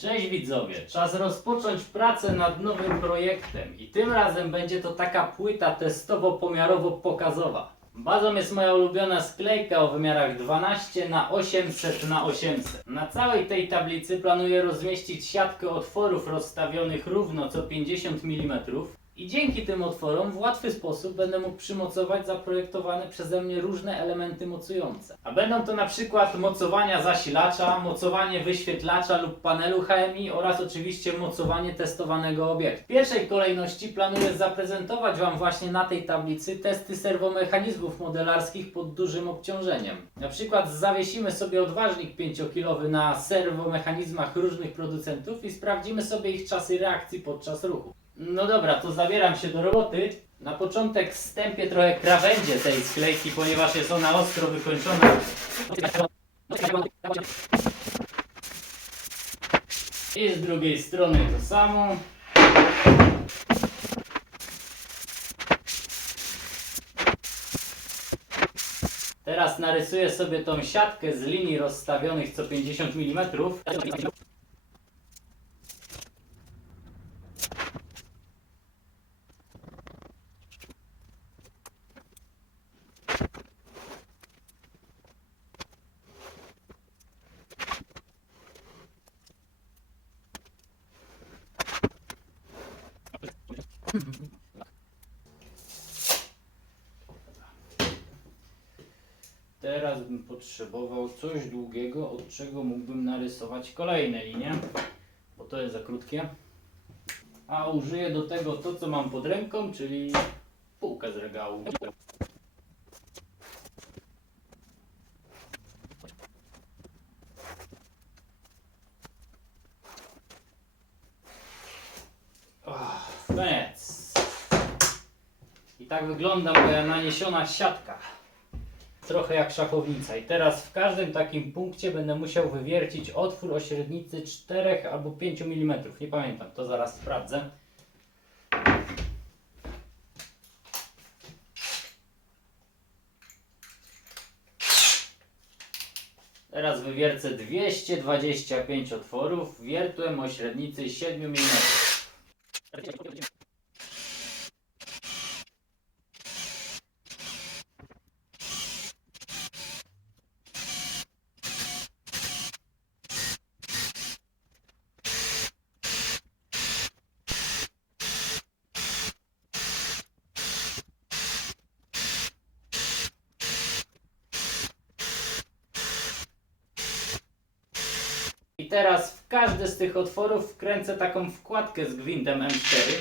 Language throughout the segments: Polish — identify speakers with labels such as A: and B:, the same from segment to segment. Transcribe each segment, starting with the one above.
A: Cześć widzowie, czas rozpocząć pracę nad nowym projektem i tym razem będzie to taka płyta testowo-pomiarowo-pokazowa. Bazą jest moja ulubiona sklejka o wymiarach 12 na 800 na 800. Na całej tej tablicy planuję rozmieścić siatkę otworów rozstawionych równo co 50 mm i dzięki tym otworom w łatwy sposób będę mógł przymocować zaprojektowane przeze mnie różne elementy mocujące. A będą to na przykład mocowania zasilacza, mocowanie wyświetlacza lub panelu HMI oraz oczywiście mocowanie testowanego obiektu. W pierwszej kolejności planuję zaprezentować Wam właśnie na tej tablicy testy serwomechanizmów modelarskich pod dużym obciążeniem. Na przykład zawiesimy sobie odważnik 5-kilowy na serwomechanizmach różnych producentów i sprawdzimy sobie ich czasy reakcji podczas ruchu. No dobra, to zabieram się do roboty. Na początek stępię trochę krawędzie tej sklejki, ponieważ jest ona ostro wykończona. I z drugiej strony to samo. Teraz narysuję sobie tą siatkę z linii rozstawionych co 50 mm. Teraz bym potrzebował coś długiego, od czego mógłbym narysować kolejne linie, bo to jest za krótkie. A użyję do tego to, co mam pod ręką, czyli półkę z regału. Koniec. Tak wygląda moja naniesiona siatka trochę jak szachownica. I teraz w każdym takim punkcie będę musiał wywiercić otwór o średnicy 4 albo 5 mm. Nie pamiętam, to zaraz sprawdzę. Teraz wywiercę 225 otworów wiertłem o średnicy 7 mm. I teraz w każdy z tych otworów wkręcę taką wkładkę z gwintem M4.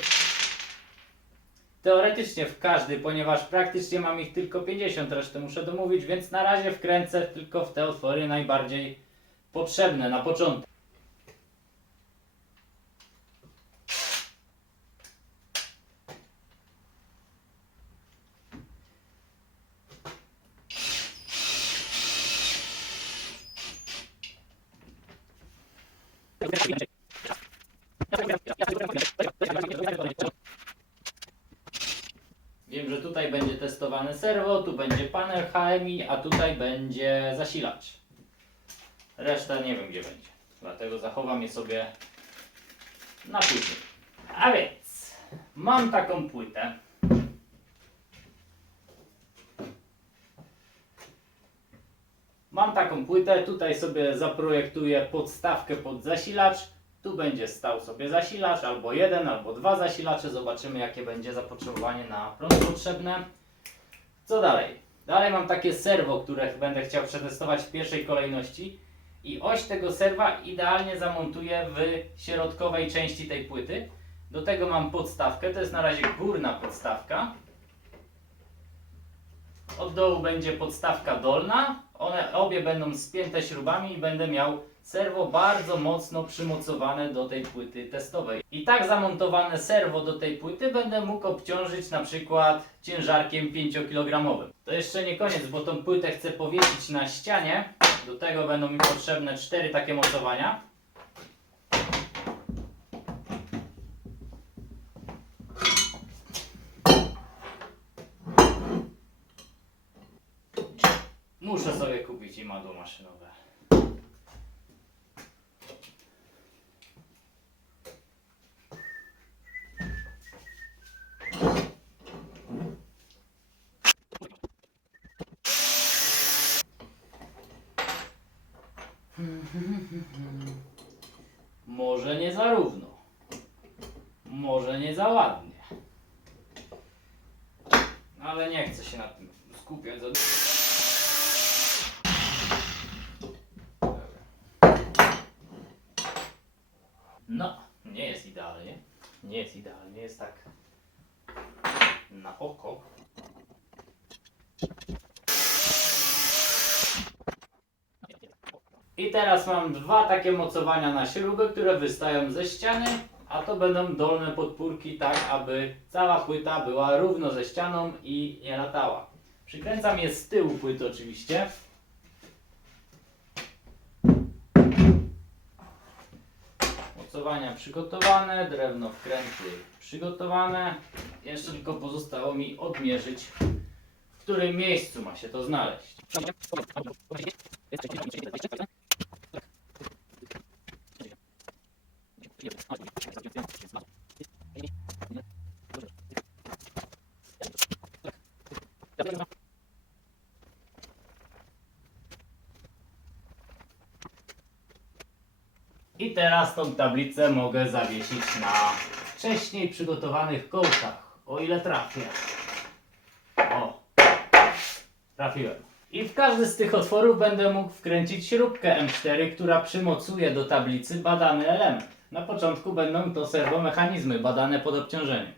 A: Teoretycznie w każdy, ponieważ praktycznie mam ich tylko 50, resztę muszę domówić, więc na razie wkręcę tylko w te otwory najbardziej potrzebne na początek. Wiem, że tutaj będzie testowane serwo, tu będzie panel HMI, a tutaj będzie zasilacz. Reszta nie wiem gdzie będzie. Dlatego zachowam je sobie na później. A więc mam taką płytę. Mam taką płytę, tutaj sobie zaprojektuję podstawkę pod zasilacz. Tu będzie stał sobie zasilacz, albo jeden, albo dwa zasilacze. Zobaczymy, jakie będzie zapotrzebowanie na prąd potrzebne. Co dalej? Dalej mam takie serwo, które będę chciał przetestować w pierwszej kolejności. I oś tego serwa idealnie zamontuję w środkowej części tej płyty. Do tego mam podstawkę, to jest na razie górna podstawka. Od dołu będzie podstawka dolna. One obie będą spięte śrubami i będę miał serwo bardzo mocno przymocowane do tej płyty testowej. I tak zamontowane serwo do tej płyty będę mógł obciążyć na przykład ciężarkiem 5 kg. To jeszcze nie koniec, bo tą płytę chcę powiesić na ścianie. Do tego będą mi potrzebne cztery takie mocowania. Muszę sobie kupić imadło maszynowe. Może nie zarówno. Może nie za ładnie. Ale nie chcę się na tym skupiać za dużo. No, nie jest idealnie. Nie jest idealnie, jest tak na oko. I teraz mam dwa takie mocowania na śruby, które wystają ze ściany, a to będą dolne podpórki tak, aby cała płyta była równo ze ścianą i nie latała. Przykręcam je z tyłu płyty oczywiście. Przygotowane, drewno wkręty przygotowane. Jeszcze tylko pozostało mi odmierzyć, w którym miejscu ma się to znaleźć. I teraz tą tablicę mogę zawiesić na wcześniej przygotowanych kołkach, o ile trafię. O, trafiłem. I w każdy z tych otworów będę mógł wkręcić śrubkę M4, która przymocuje do tablicy badany element. Na początku będą to serwomechanizmy badane pod obciążeniem.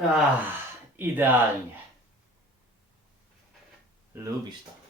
A: Ah, idealnie. Lubisz to.